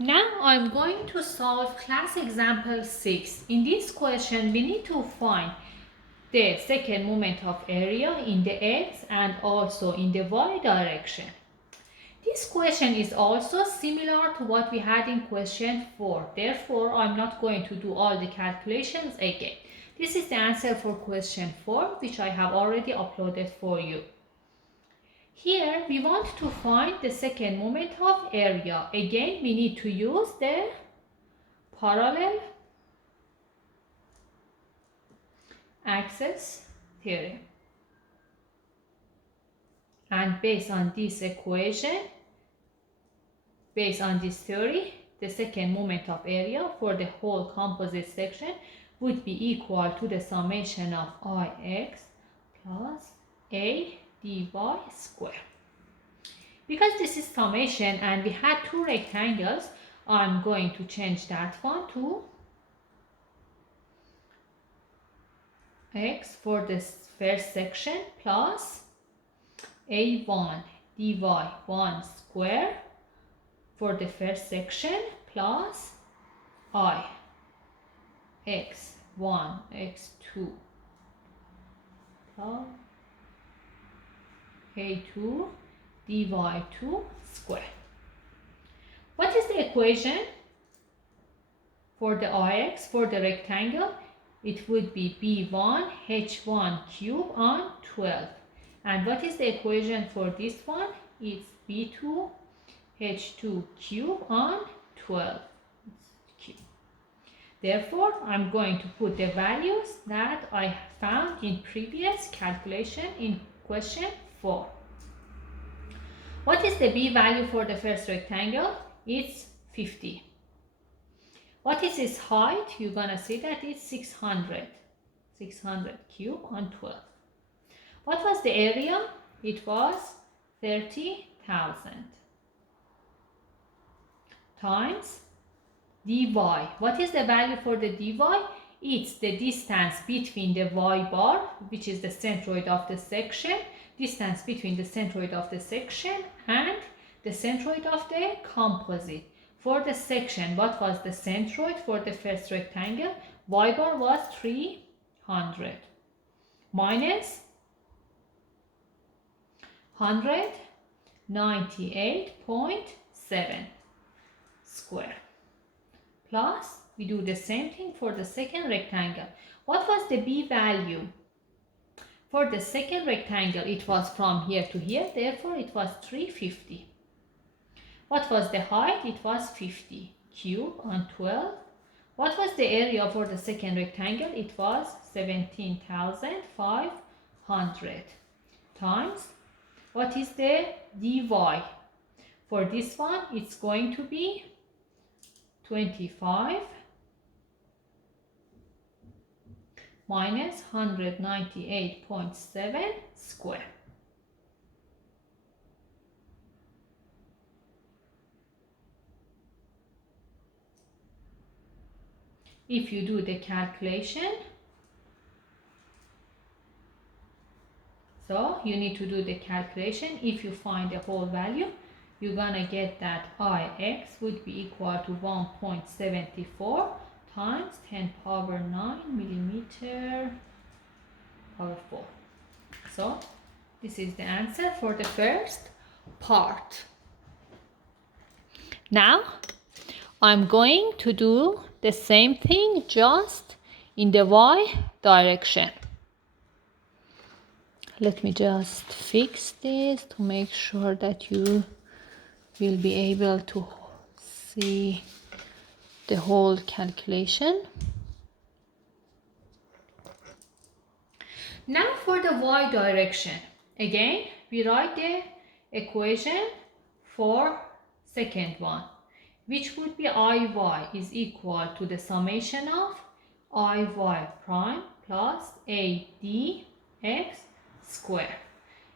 Now I'm going to solve class example 6. In this question, we need to find the second moment of area in the x and also in the y direction. This question is also similar to what we had in question 4. Therefore, I'm not going to do all the calculations again. This is the answer for question 4, which I have already uploaded for you. Here we want to find the second moment of area. Again, we need to use the parallel axis theorem. And based on this equation, based on this theory, the second moment of area for the whole composite section would be equal to the summation of Ix plus a dy square. Because this is summation and we had two rectangles, I'm going to change that one to x for the first section plus a1 dy 1 square for the first section plus I x1 x2 plus a2 dy2 square. What is the equation for the Ix for the rectangle? It would be b1 h1 cube on 12. And what is the equation for this one? It's b2 h2 cube on 12 cube. Therefore, I'm going to put the values that I found in previous calculation in question 4. What is the b value for the first rectangle? It's 50. What is its height? You're gonna see that it's 600. 600 cube on 12. What was the area? It was 30,000 times dy. What is the value for the dy? It's the distance between the y bar, which is the centroid of the section, distance between the centroid of the section and the centroid of the composite. For the section, what was the centroid for the first rectangle? Y bar was 300 minus 198.7 square plus we do the same thing for the second rectangle. What was the b value? For the second rectangle, it was from here to here, therefore it was 350. What was the height? It was 50 cube on 12. What was the area for the second rectangle? It was 17,500 times. What is the dy? For this one, it's going to be 25 minus 198.7 square. If you do the calculation, so you need to do the calculation. If you find the whole value, you're gonna get that Ix would be equal to 1.74 times 10 power 9 millimeter power 4. So this is the answer for the first part. Now I'm going to do the same thing just in the y direction. Let me just fix this to make sure that you will be able to see the whole calculation. Now for the y direction. Again, we write the equation for second one, which would be Iy is equal to the summation of Iy prime plus ADX square.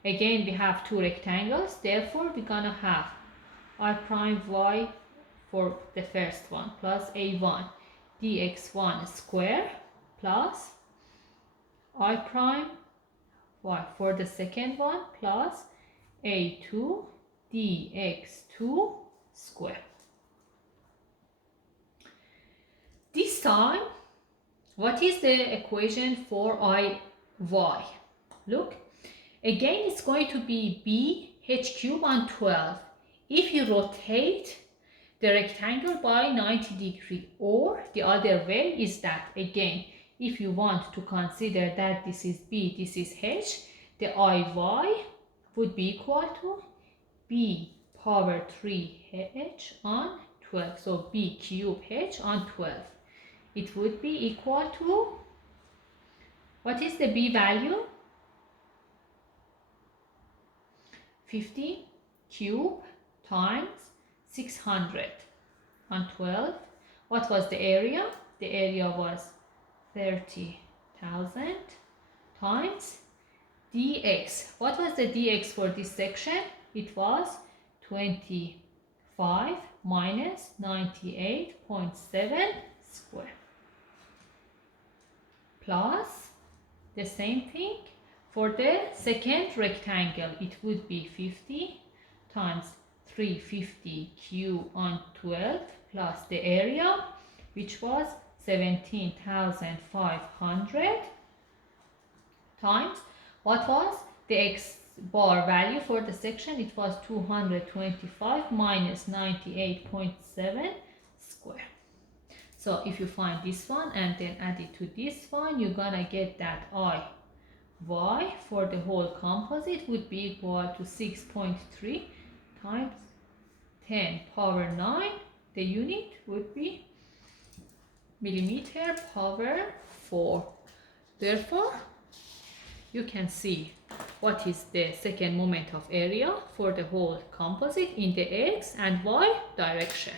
Again, we have two rectangles, therefore we're gonna have I prime y for the first one plus a1 dx1 square plus I prime y for the second one plus a2 dx2 square. this time, what is the equation for I, y? Look, again it's going to be b h cube on 12. If you rotate the rectangle by 90 degrees, or the other way is that, again, if you want to consider that this is b, this is h, the iy would be equal to b power 3h on 12. So b cube h on 12. It would be equal to, what is the b value? 50 cube times 600 on 12. What was the area? The area was 30,000 times dx. What was the dx for this section? It was 25 minus 98.7 square. Plus the same thing for the second rectangle. It would be 50 times 350 cube on 12 plus the area, which was 17,500 times, what was the x bar value for the section? It was 225 minus 98.7 square. So if you find this one and then add it to this one, you're gonna get that I y for the whole composite would be equal to 6.3 times 10 power 9. The unit would be millimeter power 4. Therefore, you can see what is the second moment of area for the whole composite in the x and y direction.